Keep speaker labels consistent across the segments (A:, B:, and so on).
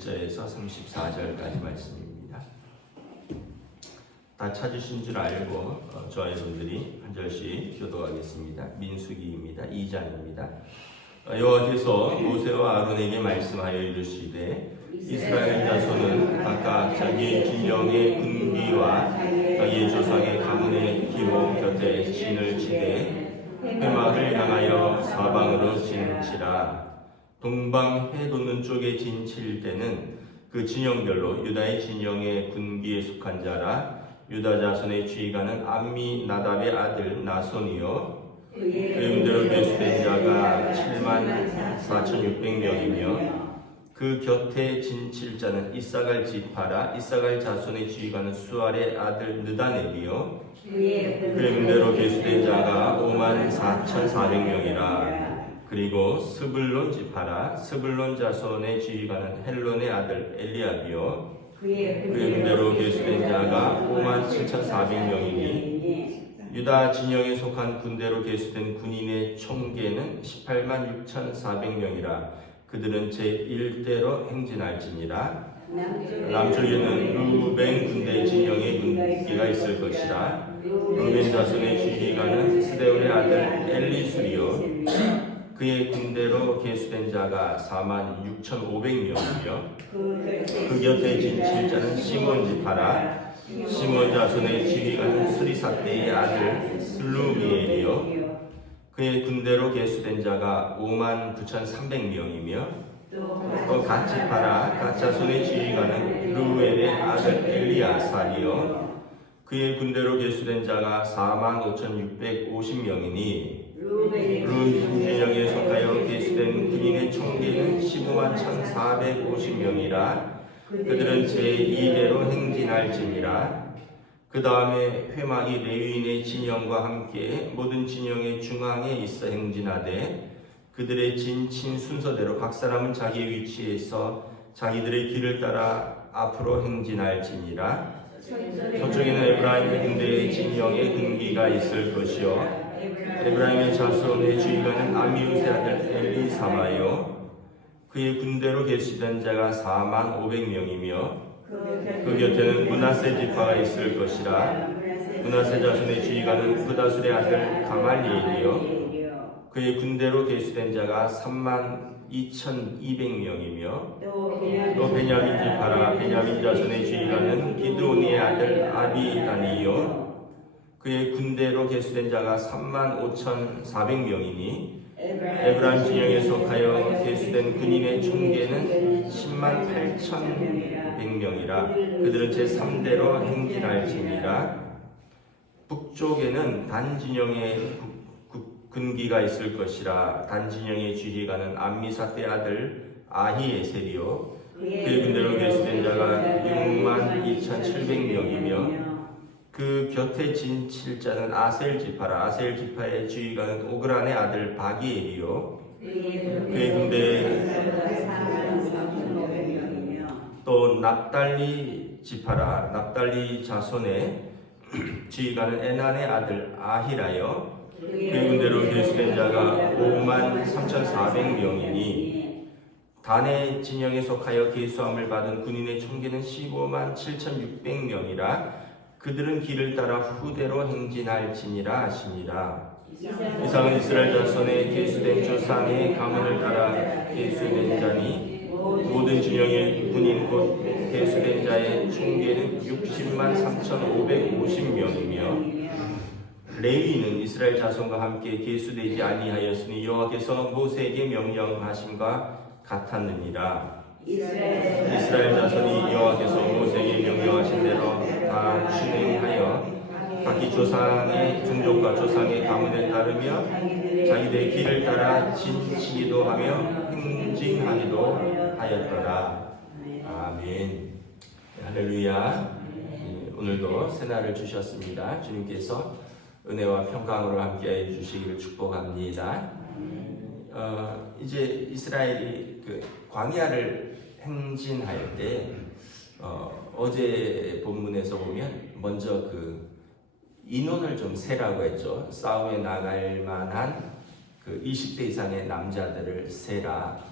A: 2장 1절에서 34절까지 말씀입니다. 다 찾으신 줄 알고 어, 저와 여러분들이 한 절씩 교도하겠습니다. 민수기입니다. 2장입니다. 어, 여호와께서 모세와 아론에게 말씀하여 이르시되 이스라엘 자손은 각각 자기의 진영의 군기와 자기의 조상의 가문의 기록 곁에 진을 치되 해마를 향하여 사방으로 진치라 동방 해 돋는 쪽에 진칠 때는 그 진영별로 유다의 진영의 군기에 속한 자라 유다 자손의 지휘관은 암미 나답의 아들 나손이요. 그의 군대로 배수된 자가 7만 4,600명이며 그 곁에 진칠자는 이사갈 지파라 이사갈 자손의 지휘관은 수알의 아들 느다넬이요. 그의 군대로 배수된 자가 5만 4,400명이라 그리고 스불론 지파라 스불론 자손의 지휘관은 헬론의 아들 엘리압이요. 그의 군대로 배수된 자가 5만 7,400명이니 유다 진영에 속한 군대로 계수된 군인의 총계는 18만 6,400명이라 그들은 제1대로 행진할지니라. 남쪽에는 루벤 군대 진영의 군기가 있을 것이라. 루벤 자손의 지휘관은 스데울의 아들 엘리술이요 그의 군대로 계수된 자가 4만 6,500명이며 그 곁에 진칠자는 시몬 지파라. 시몬 자손의 지휘관은 수리사대의 아들 슬루미엘이요. 그의 군대로 계수된 자가 5만 9,300명이며 또 갓지파라. 갓자손의 지휘관은 루엘의 아들 엘리아살이요. 그의 군대로 계수된 자가 4만 5,650명이니 룬 진영에 속하여 계수된 군인의 총계는 15만 1,450명이라 그들은 제2대로 행진할지니라. 그 다음에 회막이 레위인의 진영과 함께 모든 진영의 중앙에 있어 행진하되 그들의 진친 순서대로 각 사람은 자기 위치에서 자기들의 길을 따라 앞으로 행진할지니라. 서쪽에는 에브라임 군대의 진영에 군기가 있을 것이요 에브라임의 자손의 주의관은 아미우스의 아들 엘리사마요 그의 군대로 계시던 자가 4만 500명이며 그 곁에는 문하세 지파가 있을 것이라. 문하세 자손의 지휘관은 부다술의 아들 가말리엘이요 그의 군대로 계수된 자가 3만 2,200명이며 또 베냐민 지파라 베냐민 자손의 지휘관은 기드온의 아들 아비다니요 그의 군대로 계수된 자가 3만 5,400명이니 에브라임 진영에 속하여 계수된 군인의 총계는 10만 8,100명이라 그들은 제3대로 행진할지니라. 북쪽에는 단 진영의 군기가 있을 것이라. 단 진영의 지휘관은 암미사대 아들 아히에셀이요. 그의 군대로 계수된 자가 6만 2,700명이며 그 곁에 진칠자는 아셀 지파라. 아셀 지파의 지휘관은 오그란의 아들 바기엘이요. 그의 군대 또 납달리 지파라. 납달리 자손의 지휘관은 에난의 아들 아히라요. 그의 군대로 계수된 자가 5만 3,400명이니 단의 진영에 속하여 계수함을 받은 군인의 총계는 15만 7,600명이라 그들은 길을 따라 후대로 행진할지니라 하시니라. 이상은 이스라엘 자손의 계수된 조상의 가문을 따라 계수된 자니 모든 진영의 군인 곧 계수된 자의 총계는 60만 3,550명이며 레위는 이스라엘 자손과 함께 계수되지 아니하였으니 여호와께서 모세에게 명령하심과 같았느니라. 이스라엘 자손이 여호와께서 모세에게 명령하신 대로 다 준행하여 각기 조상의 종족과 조상의 가문에 따르며 자기들의 길을 따라 진치기도 하며 행진하기도 하였더라. 아멘. 할렐루야. 예, 오늘도 새날을 주셨습니다. 주님께서 은혜와 평강으로 함께해 주시기를 축복합니다. 어, 이제 이스라엘이 그 광야를 행진할 때 어, 어제 본문에서 보면 먼저 그 인원을 좀 세라고 했죠. 싸움에 나갈 만한 그 20대 이상의 남자들을 세라.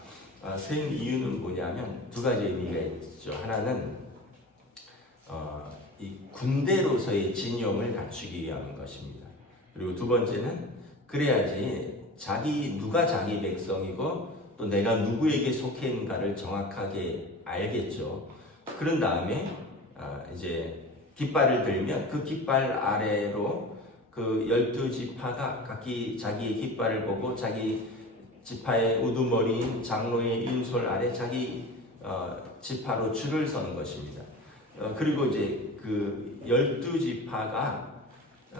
A: 아, 센 이유는 뭐냐면 두 가지 의미가 있죠. 하나는 어, 이 군대로서의 진영을 갖추기 위한 것입니다. 그리고 두 번째는 그래야지 자기 누가 자기 백성이고 또 내가 누구에게 속해 있는가를 정확하게 알겠죠. 그런 다음에 아, 이제 깃발을 들면 그 깃발 아래로 그 열두 지파가 각기 자기의 깃발을 보고 자기 지파의 우두머리인 장로의 인솔 아래 자기 어, 지파로 줄을 서는 것입니다. 어, 그리고 이제 그 열두 지파가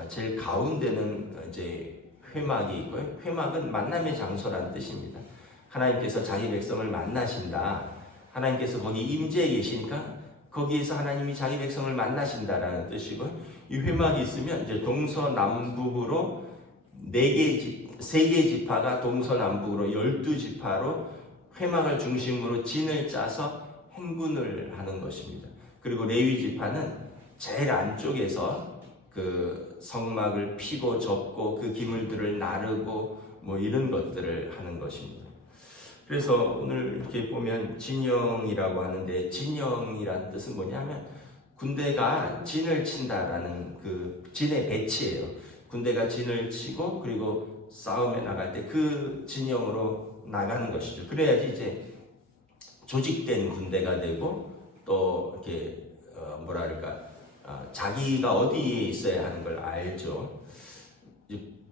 A: 제일 가운데는 이제 회막이 있고요. 회막은 만남의 장소라는 뜻입니다. 하나님께서 자기 백성을 만나신다. 하나님께서 거기 임재해 계시니까 거기에서 하나님이 자기 백성을 만나신다라는 뜻이고 이 회막이 있으면 이제 동서남북으로 네개 지, 세개 지파가 동서남북으로 열두 지파로 회막을 중심으로 진을 짜서 행군을 하는 것입니다. 그리고 레위 지파는 제일 안쪽에서 그 성막을 피고 접고 그 기물들을 나르고 뭐 이런 것들을 하는 것입니다. 그래서 오늘 이렇게 보면 진영이라고 하는데 진영이라는 뜻은 뭐냐면 군대가 진을 친다라는 그 진의 배치예요. 군대가 진을 치고 그리고 싸움에 나갈 때 그 진영으로 나가는 것이죠. 그래야지 이제 조직된 군대가 되고 또 이렇게 어 뭐랄까 어 자기가 어디에 있어야 하는 걸 알죠.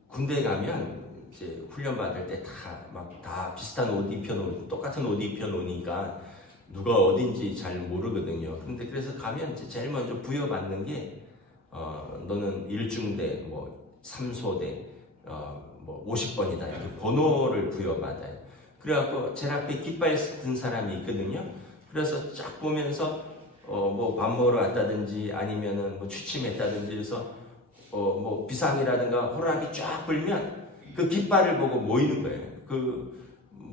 A: 군대 가면 이제 훈련 받을 때 다 막 다 비슷한 옷 입혀 놓 똑같은 옷 입혀 놓으니까 누가 어딘지 잘 모르거든요. 근데 그래서 가면 제일 먼저 부여받는 게 어, 너는 1중대, 뭐 3소대, 어, 뭐 50번이다 이렇게 번호를 부여받아요. 그래갖고 제일 앞에 깃발 든 사람이 있거든요. 그래서 쫙 보면서 어, 뭐 밥 먹으러 왔다든지 아니면은 뭐 취침했다든지 해서 어, 뭐 비상이라든가 호랑이 쫙 불면 그 깃발을 보고 모이는 거예요. 그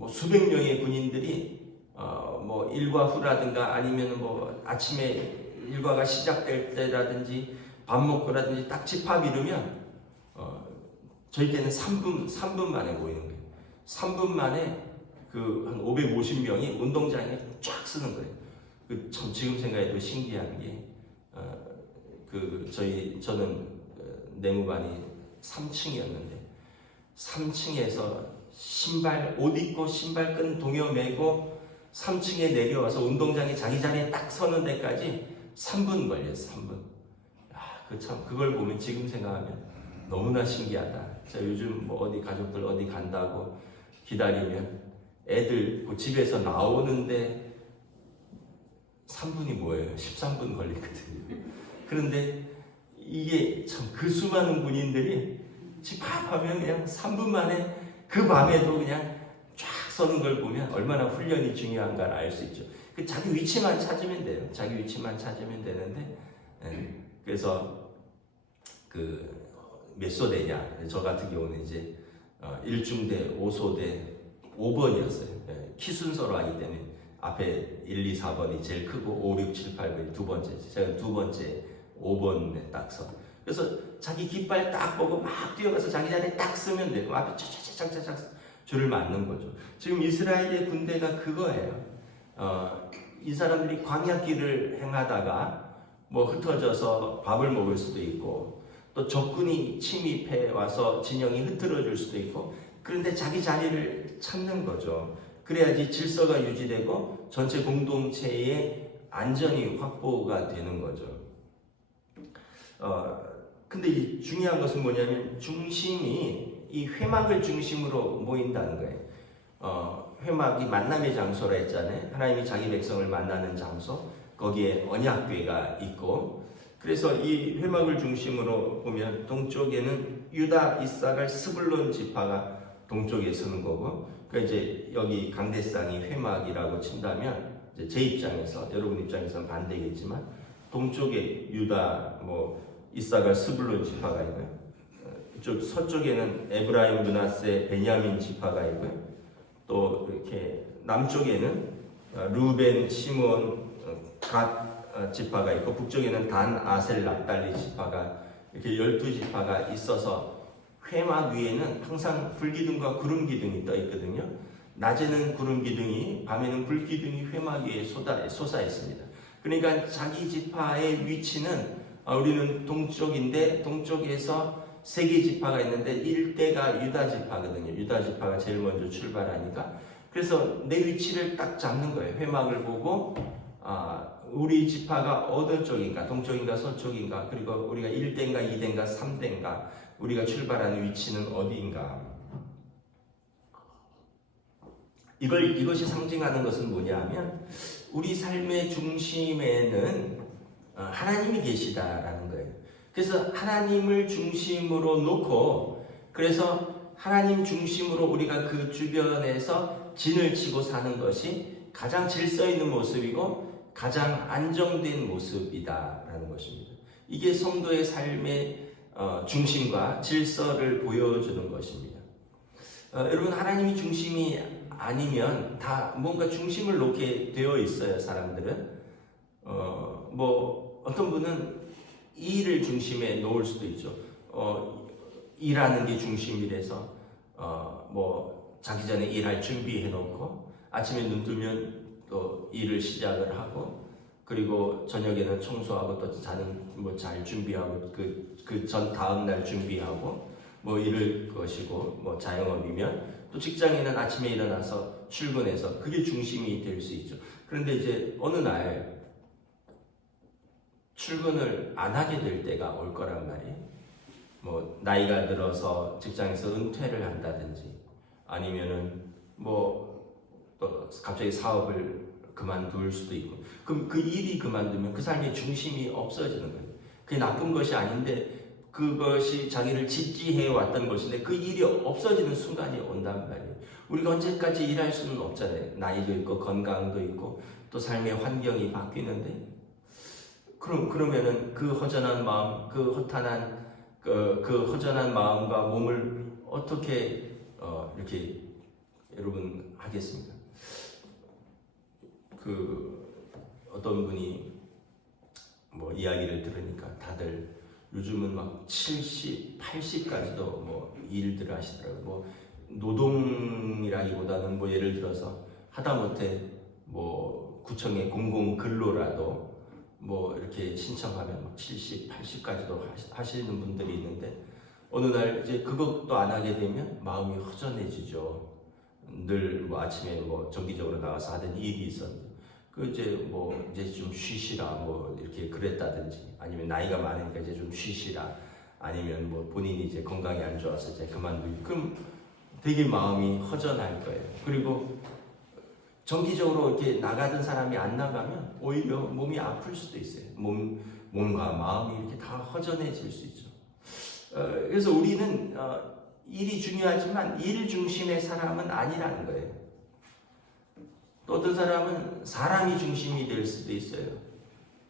A: 뭐 수백 명의 군인들이 어, 뭐 일과 후라든가 아니면 뭐 아침에 일과가 시작될 때라든지 밥 먹고라든지 딱 집합 이루면 어, 저희 때는 3분 3분 만에 모이는 거예요. 3분 만에 그 한 550명이 운동장에 쫙 쓰는 거예요. 그 참 지금 생각해도 신기한 게 어, 그 저희 저는 어, 내무반이 3층이었는데 3층에서 신발 옷 입고 신발끈 동여 매고 3층에 내려와서 운동장에 자기 자리에 딱 서는 데까지 3분 걸렸어 3분. 아, 그 참 그걸 보면 지금 생각하면 너무나 신기하다. 자 요즘 뭐 어디 가족들 어디 간다고 기다리면 애들 그 집에서 나오는데 3분이 뭐예요? 13분 걸리거든요. 그런데 이게 참 그 수많은 군인들이 집합하면 그냥 3분 만에 그 밤에도 그냥 쫙 서는 걸 보면 얼마나 훈련이 중요한가를 알 수 있죠. 그 자기 위치만 찾으면 돼요. 자기 위치만 찾으면 되는데 예, 그래서 그 몇 소대냐 저 같은 경우는 이제 어, 1중대 5소대 5번이었어요. 예, 키 순서로 하기 때문에 앞에 1, 2, 4번이 제일 크고 5, 6, 7, 8, 9이 두 번째. 제가 두 번째 5번에 딱 서. 그래서 자기 깃발 딱 보고 막 뛰어가서 자기 자리에 딱 쓰면 되고 앞에 차차차차차차 줄을 맞는 거죠. 지금 이스라엘의 군대가 그거예요. 어, 이 사람들이 광야길을 행하다가 뭐 흩어져서 밥을 먹을 수도 있고 또 적군이 침입해 와서 진영이 흐트러질 수도 있고 그런데 자기 자리를 찾는 거죠. 그래야지 질서가 유지되고 전체 공동체의 안전이 확보가 되는 거죠. 어, 근데 이 중요한 것은 뭐냐면 중심이 이 회막을 중심으로 모인다는 거예요. 어, 회막이 만남의 장소라 했잖아요. 하나님이 자기 백성을 만나는 장소. 거기에 언약궤가 있고 그래서 이 회막을 중심으로 보면 동쪽에는 유다, 이사갈, 스불론 지파가 동쪽에 서는 거고 그 이제 여기 강대상이 회막이라고 친다면 제 입장에서 여러분 입장에서는 반대겠지만 동쪽에 유다, 뭐 이사갈, 스불론 지파가 있고요. 어, 이쪽 서쪽에는 에브라임, 문하세, 베냐민 지파가 있고요. 또 이렇게 남쪽에는 어, 루벤, 시몬, 어, 갓 어, 지파가 있고 북쪽에는 단, 아셀, 납달리 지파가 이렇게 열두 지파가 있어서 회막 위에는 항상 불기둥과 구름 기둥이 떠 있거든요. 낮에는 구름 기둥이, 밤에는 불 기둥이 회막 위에 쏟아 솟아 있습니다. 그러니까 자기 지파의 위치는 어, 우리는 동쪽인데 동쪽에서 세 개 지파가 있는데 일대가 유다 지파거든요. 유다 지파가 제일 먼저 출발하니까 그래서 내 위치를 딱 잡는 거예요. 회막을 보고 아, 우리 지파가 어느 쪽인가, 동쪽인가, 서쪽인가, 그리고 우리가 1대인가, 2대인가, 3대인가, 우리가 출발하는 위치는 어디인가. 이걸 이것이 상징하는 것은 뭐냐면 우리 삶의 중심에는 어, 하나님이 계시다라는 거예요. 그래서 하나님을 중심으로 놓고 그래서 하나님 중심으로 우리가 그 주변에서 진을 치고 사는 것이 가장 질서 있는 모습이고 가장 안정된 모습이다라는 것입니다. 이게 성도의 삶의 어, 중심과 질서를 보여주는 것입니다. 어, 여러분 하나님이 중심이 아니면 다 뭔가 중심을 놓게 되어 있어요 사람들은 어, 뭐 어떤 분은 일을 중심에 놓을 수도 있죠. 어, 일하는 게 중심이라서 어, 뭐 자기 전에 일할 준비해 놓고 아침에 눈 뜨면 또 일을 시작을 하고 그리고 저녁에는 청소하고 또 자는 뭐 잘 준비하고 그 그 전 다음 날 준비하고 뭐 이럴 것이고 뭐 자영업이면 또 직장에는 아침에 일어나서 출근해서 그게 중심이 될 수 있죠. 그런데 이제 어느 날 출근을 안 하게 될 때가 올 거란 말이에요. 뭐 나이가 들어서 직장에서 은퇴를 한다든지 아니면은 뭐 또 갑자기 사업을 그만둘 수도 있고 그럼 그 일이 그만두면 그 삶의 중심이 없어지는 거예요. 그게 나쁜 것이 아닌데 그것이 자기를 지지해 왔던 것인데 그 일이 없어지는 순간이 온단 말이에요. 우리가 언제까지 일할 수는 없잖아요. 나이도 있고 건강도 있고 또 삶의 환경이 바뀌는데 그럼 그러면은 그 허전한 마음, 그 허탄한 그, 그 허전한 마음과 몸을 어떻게 어, 이렇게 여러분 하겠습니까? 그 어떤 분이 뭐 이야기를 들으니까 다들 요즘은 막 70, 80까지도 뭐 일들을 하시더라고요. 뭐 노동이라기보다는 뭐 예를 들어서 하다못해 뭐 구청의 공공 근로라도 뭐 이렇게 신청하면 막 70, 80까지도 하시는 분들이 있는데 어느 날 이제 그것도 안 하게 되면 마음이 허전해지죠. 늘 뭐 아침에 뭐 정기적으로 나가서 하던 일이 있었는데 그 이제 뭐 이제 좀 쉬시라 뭐 이렇게 그랬다든지 아니면 나이가 많으니까 이제 좀 쉬시라 아니면 뭐 본인이 이제 건강이 안 좋아서 이제 그만두기 그럼 되게 마음이 허전할 거예요. 그리고 정기적으로 이렇게 나가던 사람이 안 나가면 오히려 몸이 아플 수도 있어요. 몸 몸과 마음이 이렇게 다 허전해질 수 있죠. 어, 그래서 우리는 어, 일이 중요하지만 일 중심의 사람은 아니라는 거예요. 또 어떤 사람은 사람이 중심이 될 수도 있어요.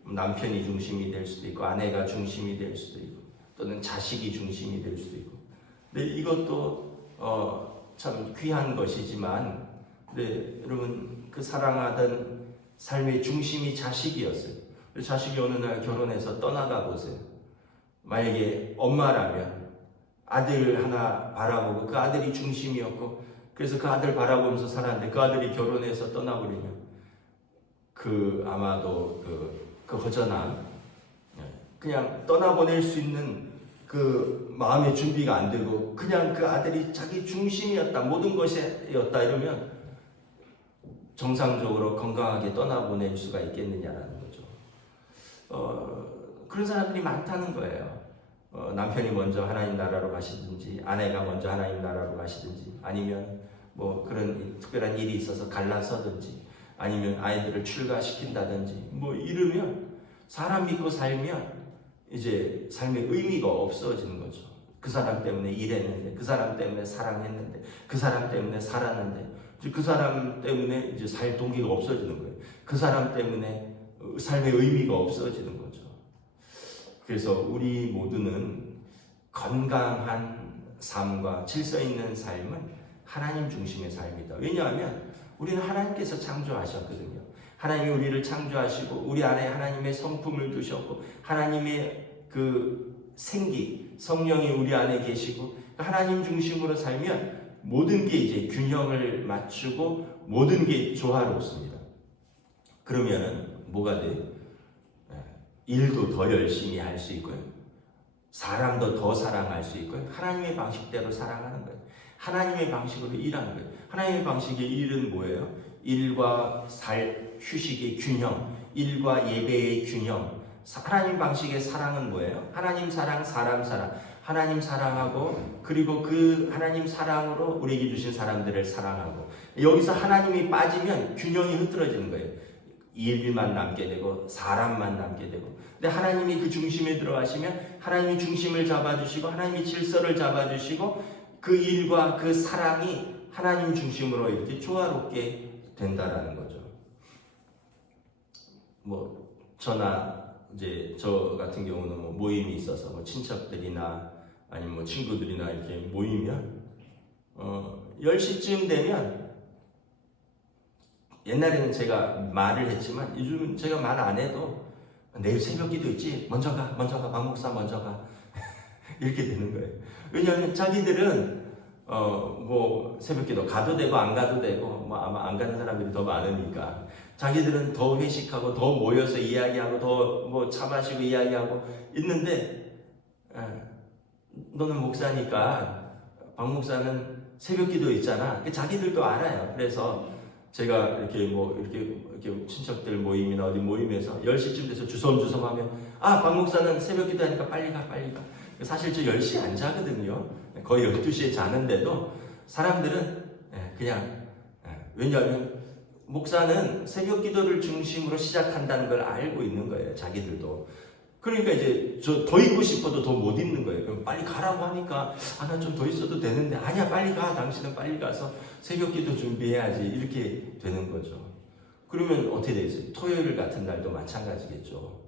A: 남편이 중심이 될 수도 있고 아내가 중심이 될 수도 있고 또는 자식이 중심이 될 수도 있고. 근데 이것도 어, 참 귀한 것이지만, 네, 여러분 그 사랑하던 삶의 중심이 자식이었어요. 자식이 어느 날 결혼해서 떠나가 보세요. 만약에 엄마라면 아들 하나 바라보고 그 아들이 중심이었고 그래서 그 아들 바라보면서 살았는데 그 아들이 결혼해서 떠나버리면 그 아마도 그, 그 허전함 그냥 떠나보낼 수 있는 그 마음의 준비가 안 되고 그냥 그 아들이 자기 중심이었다 모든 것이었다 이러면 정상적으로 건강하게 떠나보낼 수가 있겠느냐라는 거죠. 어, 그런 사람들이 많다는 거예요. 어, 남편이 먼저 하나님 나라로 가시든지 아내가 먼저 하나님 나라로 가시든지 아니면 뭐 그런 특별한 일이 있어서 갈라서든지 아니면 아이들을 출가시킨다든지 뭐 이러면 사람 믿고 살면 이제 삶의 의미가 없어지는 거죠. 그 사람 때문에 일했는데 그 사람 때문에 사랑했는데 그 사람 때문에 살았는데 그 사람 때문에 이제 살 동기가 없어지는 거예요. 그 사람 때문에 삶의 의미가 없어지는 거죠. 그래서 우리 모두는 건강한 삶과 질서 있는 삶은 하나님 중심의 삶이다. 왜냐하면 우리는 하나님께서 창조하셨거든요. 하나님이 우리를 창조하시고 우리 안에 하나님의 성품을 두셨고 하나님의 그 생기 성령이 우리 안에 계시고 하나님 중심으로 살면 모든 게 이제 균형을 맞추고 모든 게 조화롭습니다. 그러면은 뭐가 돼? 일도 더 열심히 할 수 있고요. 사람도 더 사랑할 수 있고요. 하나님의 방식대로 사랑하는 거예요. 하나님의 방식으로 일하는 거예요. 하나님의 방식의 일은 뭐예요? 일과 살, 휴식의 균형, 일과 예배의 균형. 하나님 방식의 사랑은 뭐예요? 하나님 사랑, 사람 사랑. 하나님 사랑하고 그리고 그 하나님 사랑으로 우리에게 주신 사람들을 사랑하고 여기서 하나님이 빠지면 균형이 흐트러지는 거예요. 일만 남게 되고 사람만 남게 되고 근데 하나님이 그 중심에 들어가시면 하나님이 중심을 잡아주시고 하나님이 질서를 잡아주시고 그 일과 그 사랑이 하나님 중심으로 이렇게 조화롭게 된다라는 거죠. 뭐 저나 이제 저 같은 경우는 뭐 모임이 있어서 뭐 친척들이나 아니면 뭐 친구들이나 이렇게 모이면 어 10시쯤 되면 옛날에는 제가 말을 했지만 요즘은 제가 말 안 해도 내일 새벽 기도 있지? 먼저 가 먼저 가 박 목사 먼저 가. 이렇게 되는 거예요. 왜냐하면 자기들은 어 뭐 새벽 기도 가도 되고 안 가도 되고 뭐 아마 안 가는 사람들이 더 많으니까 자기들은 더 회식하고 더 모여서 이야기하고 더 뭐 차 마시고 이야기하고 있는데 에, 너는 목사니까 박 목사는 새벽 기도 있잖아. 그 자기들도 알아요. 그래서 제가 이렇게 뭐 이렇게 이렇게 친척들 모임이나 어디 모임에서 10시쯤 돼서 주섬주섬 하면 아, 박 목사는 새벽 기도 하니까 빨리 가, 빨리 가. 사실 저 10시에 안 자거든요. 거의 12시에 자는데도 사람들은 예, 그냥 예, 왜냐하면 목사는 새벽 기도를 중심으로 시작한다는 걸 알고 있는 거예요. 자기들도. 그러니까 이제 저 더 있고 싶어도 더 못 있는 거예요. 그럼 빨리 가라고 하니까 아, 난 좀 더 있어도 되는데 아니야 빨리 가. 당신은 빨리 가서 새벽 기도 준비해야지. 이렇게 되는 거죠. 그러면 어떻게 되겠어요? 토요일 같은 날도 마찬가지겠죠.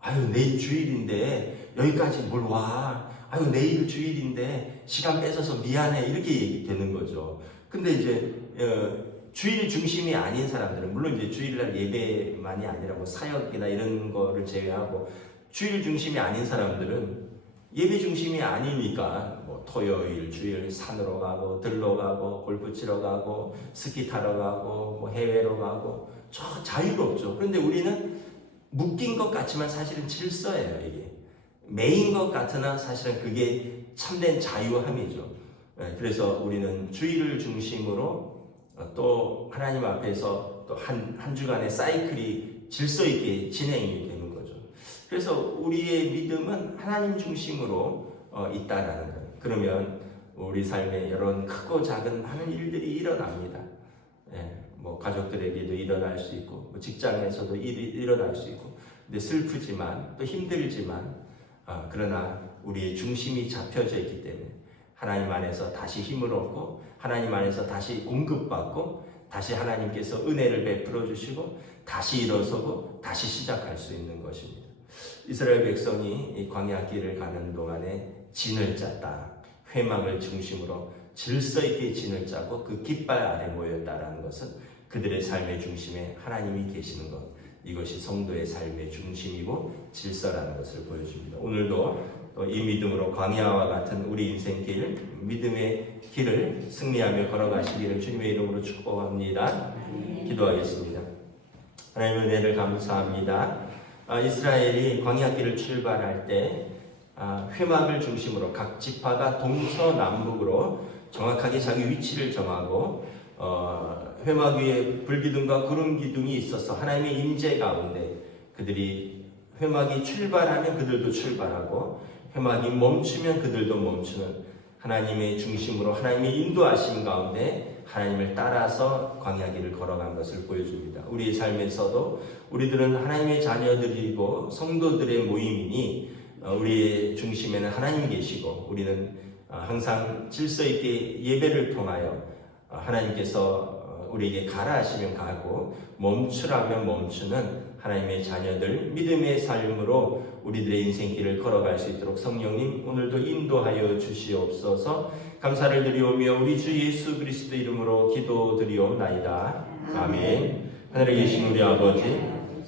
A: 아유 내일 주일인데 여기까지 뭘 와. 아유 내일 주일인데 시간 뺏어서 미안해. 이렇게 되는 거죠. 근데 이제 어, 주일 중심이 아닌 사람들은 물론 이제 주일날 예배만이 아니라 뭐 사역이나 이런 거를 제외하고 주일 중심이 아닌 사람들은 예배 중심이 아니니까 뭐 토요일 주일 산으로 가고 들러 가고 골프 치러 가고 스키 타러 가고 뭐 해외로 가고 저 자유롭죠. 그런데 우리는 묶인 것 같지만 사실은 질서예요 이게 매인 것 같으나 사실은 그게 참된 자유함이죠. 예, 그래서 우리는 주일을 중심으로 어, 또 하나님 앞에서 또 한 한 주간의 사이클이 질서 있게 진행이. 그래서 우리의 믿음은 하나님 중심으로 어, 있다라는 거예요. 그러면 우리 삶에 이런 크고 작은 많은 일들이 일어납니다. 예, 뭐 가족들에게도 일어날 수 있고, 뭐 직장에서도 일이 일어날 수 있고, 근데 슬프지만 또 힘들지만, 어, 그러나 우리의 중심이 잡혀져 있기 때문에 하나님 안에서 다시 힘을 얻고 하나님 안에서 다시 공급받고 다시 하나님께서 은혜를 베풀어 주시고 다시 일어서고 다시 시작할 수 있는 것입니다. 이스라엘 백성이 이 광야 길을 가는 동안에 진을 짰다. 회망을 중심으로 질서 있게 진을 짜고 그 깃발 아래 모였다라는 것은 그들의 삶의 중심에 하나님이 계시는 것. 이것이 성도의 삶의 중심이고 질서라는 것을 보여줍니다. 오늘도 또이 믿음으로 광야와 같은 우리 인생길 믿음의 길을 승리하며 걸어가시기를 주님의 이름으로 축복합니다. 기도하겠습니다. 하나님 은혜를 감사합니다. 아, 이스라엘이 광야길을 출발할 때 아, 회막을 중심으로 각 지파가 동서남북으로 정확하게 자기 위치를 정하고 어, 회막 위에 불기둥과 구름 기둥이 있어서 하나님의 임재 가운데 그들이 회막이 출발하면 그들도 출발하고 회막이 멈추면 그들도 멈추는 하나님의 중심으로 하나님의 인도하심 가운데 하나님을 따라서 광야길을 걸어간 것을 보여줍니다. 우리의 삶에서도 우리들은 하나님의 자녀들이고 성도들의 모임이니 어, 우리의 중심에는 하나님이 계시고 우리는 어, 항상 질서 있게 예배를 통하여 어, 하나님께서 우리에게 가라 하시면 가고 멈추라면 멈추는 하나님의 자녀들 믿음의 삶으로 우리들의 인생길을 걸어갈 수 있도록 성령님 오늘도 인도하여 주시옵소서. 감사를 드리오며 우리 주 예수 그리스도 이름으로 기도드리옵나이다. 아멘. 하늘에 계신 우리 아버지